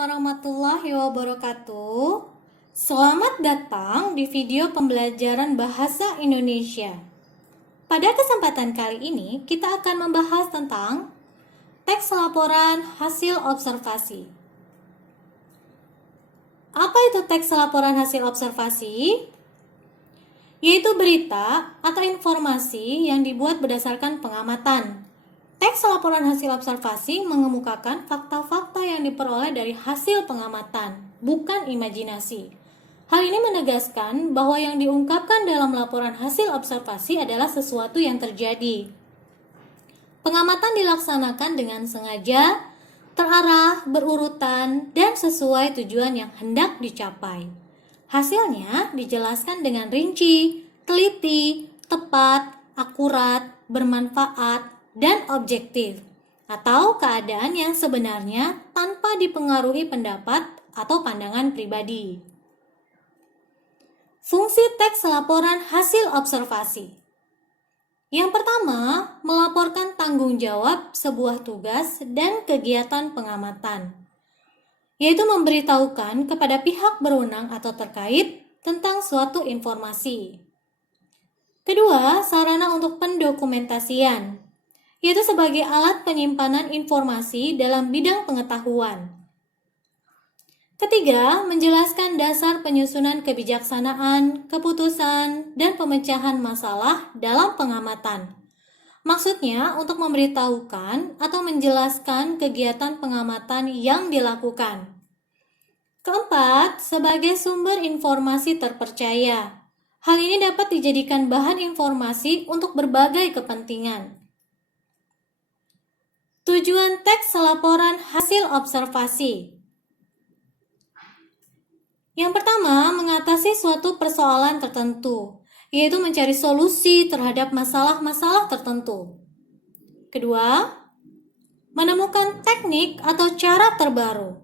warahmatullahi wabarakatuh. Selamat datang di video pembelajaran bahasa Indonesia. Pada kesempatan kali ini, kita akan membahas tentang teks laporan hasil observasi. Apa itu teks laporan hasil observasi? Yaitu berita atau informasi yang dibuat berdasarkan pengamatan. Teks laporan hasil observasi mengemukakan fakta-fakta yang diperoleh dari hasil pengamatan, bukan imajinasi. Hal ini menegaskan bahwa yang diungkapkan dalam laporan hasil observasi adalah sesuatu yang terjadi. Pengamatan dilaksanakan dengan sengaja, terarah, berurutan, dan sesuai tujuan yang hendak dicapai. Hasilnya dijelaskan dengan rinci, teliti, tepat, akurat, bermanfaat, dan objektif, atau keadaan yang sebenarnya tanpa dipengaruhi pendapat atau pandangan pribadi. Fungsi teks laporan hasil observasi. Yang pertama, melaporkan tanggung jawab sebuah tugas dan kegiatan pengamatan, yaitu memberitahukan kepada pihak berwenang atau terkait tentang suatu informasi. Kedua, sarana untuk pendokumentasian, yaitu sebagai alat penyimpanan informasi dalam bidang pengetahuan. Ketiga, menjelaskan dasar penyusunan kebijaksanaan, keputusan, dan pemecahan masalah dalam pengamatan. Maksudnya untuk memberitahukan atau menjelaskan kegiatan pengamatan yang dilakukan. Keempat, sebagai sumber informasi terpercaya. Hal ini dapat dijadikan bahan informasi untuk berbagai kepentingan. Tujuan teks laporan hasil observasi. Yang pertama, mengatasi suatu persoalan tertentu, yaitu mencari solusi terhadap masalah-masalah tertentu. Kedua, menemukan teknik atau cara terbaru.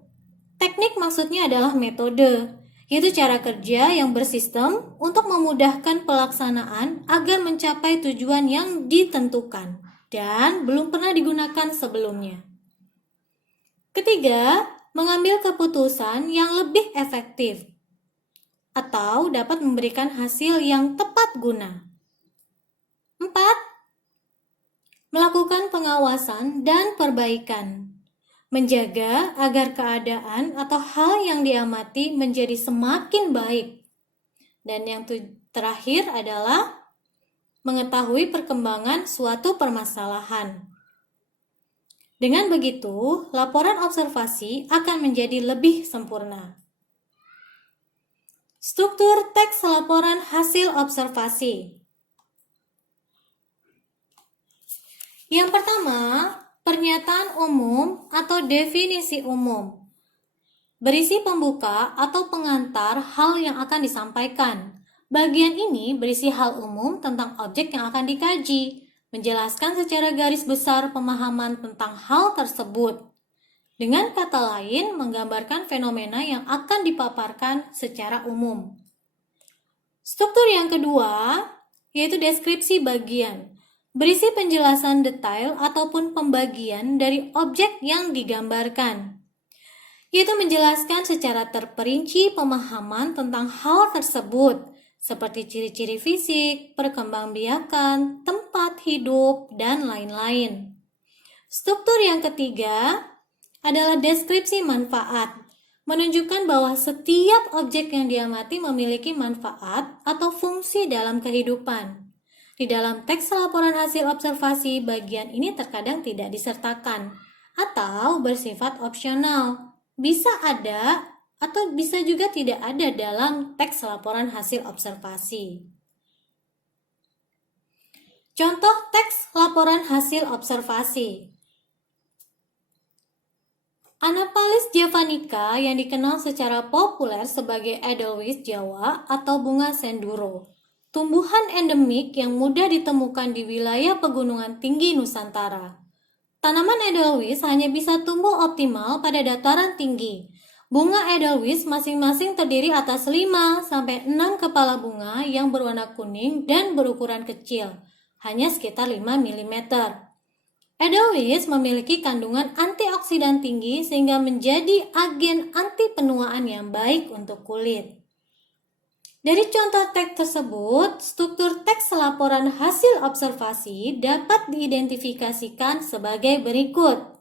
Teknik maksudnya adalah metode, yaitu cara kerja yang bersistem untuk memudahkan pelaksanaan agar mencapai tujuan yang ditentukan dan belum pernah digunakan sebelumnya. Ketiga, mengambil keputusan yang lebih efektif atau dapat memberikan hasil yang tepat guna. 4. Melakukan pengawasan dan perbaikan, menjaga agar keadaan atau hal yang diamati menjadi semakin baik. Dan yang terakhir adalah mengetahui perkembangan suatu permasalahan. Dengan begitu, laporan observasi akan menjadi lebih sempurna. Struktur teks laporan hasil observasi. Yang pertama, pernyataan umum atau definisi umum. Berisi pembuka atau pengantar hal yang akan disampaikan. Bagian ini berisi hal umum tentang objek yang akan dikaji, menjelaskan secara garis besar pemahaman tentang hal tersebut. Dengan kata lain, menggambarkan fenomena yang akan dipaparkan secara umum. Struktur yang kedua, yaitu deskripsi bagian. Berisi penjelasan detail ataupun pembagian dari objek yang digambarkan, yaitu menjelaskan secara terperinci pemahaman tentang hal tersebut, seperti ciri-ciri fisik, perkembangbiakan, tempat hidup, dan lain-lain. Struktur yang ketiga adalah deskripsi manfaat, menunjukkan bahwa setiap objek yang diamati memiliki manfaat atau fungsi dalam kehidupan. Di dalam teks laporan hasil observasi, bagian ini terkadang tidak disertakan atau bersifat opsional. Bisa ada atau bisa juga tidak ada dalam teks laporan hasil observasi. Contoh teks laporan hasil observasi. Anaphalis javanica yang dikenal secara populer sebagai Edelweiss Jawa atau bunga senduro, tumbuhan endemik yang mudah ditemukan di wilayah pegunungan tinggi Nusantara. Tanaman Edelweiss hanya bisa tumbuh optimal pada dataran tinggi. Bunga Edelweiss masing-masing terdiri atas 5-6 kepala bunga yang berwarna kuning dan berukuran kecil, hanya sekitar 5 mm. Edelweiss memiliki kandungan antioksidan tinggi sehingga menjadi agen anti penuaan yang baik untuk kulit. Dari contoh teks tersebut, struktur teks laporan hasil observasi dapat diidentifikasikan sebagai berikut.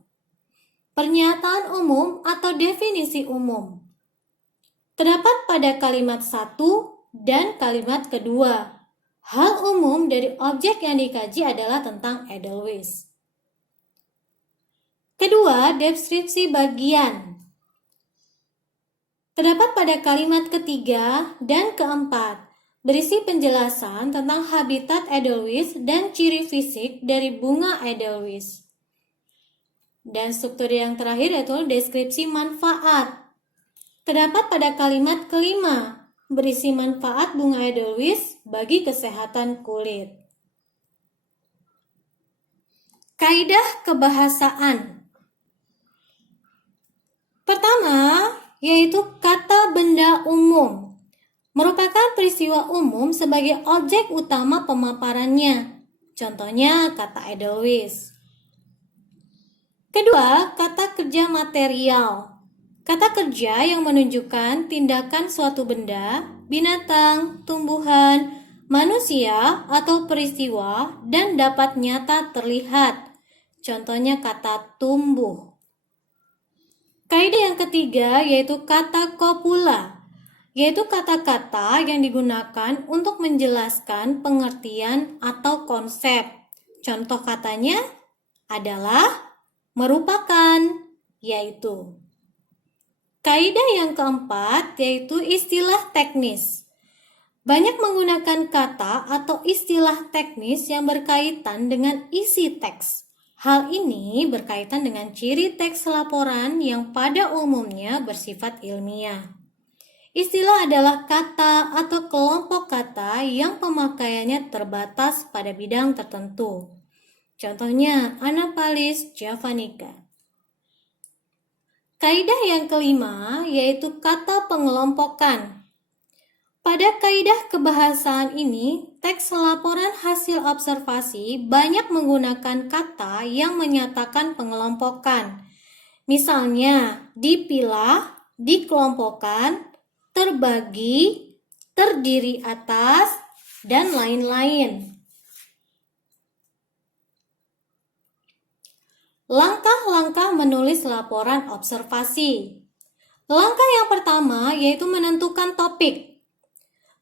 Pernyataan umum atau definisi umum terdapat pada kalimat 1 dan kalimat kedua. Hal umum dari objek yang dikaji adalah tentang Edelweiss. Kedua, deskripsi bagian terdapat pada kalimat ketiga dan keempat, berisi penjelasan tentang habitat Edelweiss dan ciri fisik dari bunga Edelweiss. Dan struktur yang terakhir yaitu deskripsi manfaat. Terdapat pada kalimat kelima, berisi manfaat bunga Edelweiss bagi kesehatan kulit. Kaidah kebahasaan. Pertama, yaitu kata benda umum, merupakan peristiwa umum sebagai objek utama pemaparannya. Contohnya kata Edelweiss. Kedua, kata kerja material. Kata kerja yang menunjukkan tindakan suatu benda, binatang, tumbuhan, manusia, atau peristiwa dan dapat nyata terlihat. Contohnya kata tumbuh. Kaidah yang ketiga yaitu kata kopula, yaitu kata-kata yang digunakan untuk menjelaskan pengertian atau konsep. Contoh katanya adalah merupakan, yaitu. Kaidah yang keempat yaitu istilah teknis. Banyak menggunakan kata atau istilah teknis yang berkaitan dengan isi teks. Hal ini berkaitan dengan ciri teks laporan yang pada umumnya bersifat ilmiah. Istilah adalah kata atau kelompok kata yang pemakaiannya terbatas pada bidang tertentu. Contohnya Anaphalis javanica. Kaidah yang kelima yaitu kata pengelompokan. Pada kaidah kebahasaan ini, teks laporan hasil observasi banyak menggunakan kata yang menyatakan pengelompokan. Misalnya, dipilah, dikelompokkan, terbagi, terdiri atas, dan lain-lain. Langkah-langkah menulis laporan observasi. Langkah yang pertama yaitu menentukan topik.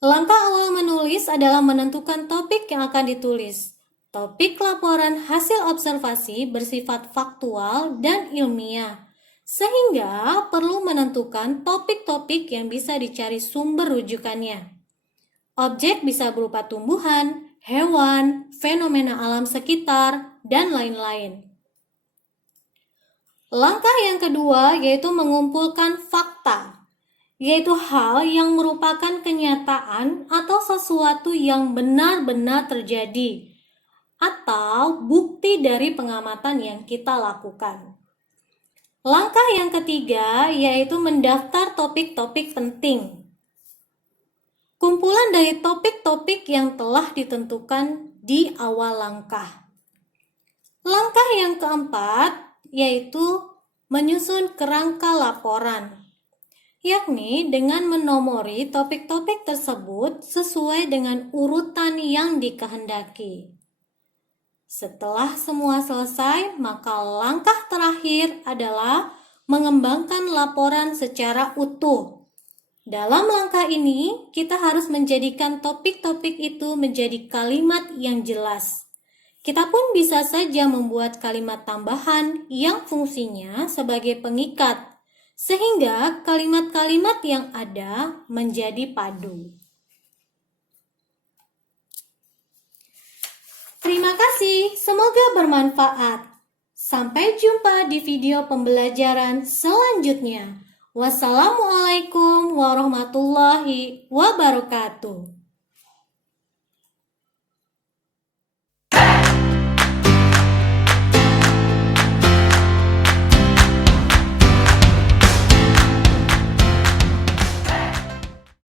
Langkah awal menulis adalah menentukan topik yang akan ditulis. Topik laporan hasil observasi bersifat faktual dan ilmiah, sehingga perlu menentukan topik-topik yang bisa dicari sumber rujukannya. Objek bisa berupa tumbuhan, hewan, fenomena alam sekitar, dan lain-lain. Langkah yang kedua yaitu mengumpulkan fakta, yaitu hal yang merupakan kenyataan atau sesuatu yang benar-benar terjadi, atau bukti dari pengamatan yang kita lakukan. Langkah yang ketiga yaitu mendaftar topik-topik penting. Kumpulan dari topik-topik yang telah ditentukan di awal langkah. Langkah yang keempat yaitu menyusun kerangka laporan, yakni dengan menomori topik-topik tersebut sesuai dengan urutan yang dikehendaki. Setelah semua selesai, maka langkah terakhir adalah mengembangkan laporan secara utuh. Dalam langkah ini, kita harus menjadikan topik-topik itu menjadi kalimat yang jelas. Kita pun bisa saja membuat kalimat tambahan yang fungsinya sebagai pengikat, sehingga kalimat-kalimat yang ada menjadi padu. Terima kasih, semoga bermanfaat. Sampai jumpa di video pembelajaran selanjutnya. Wassalamualaikum warahmatullahi wabarakatuh.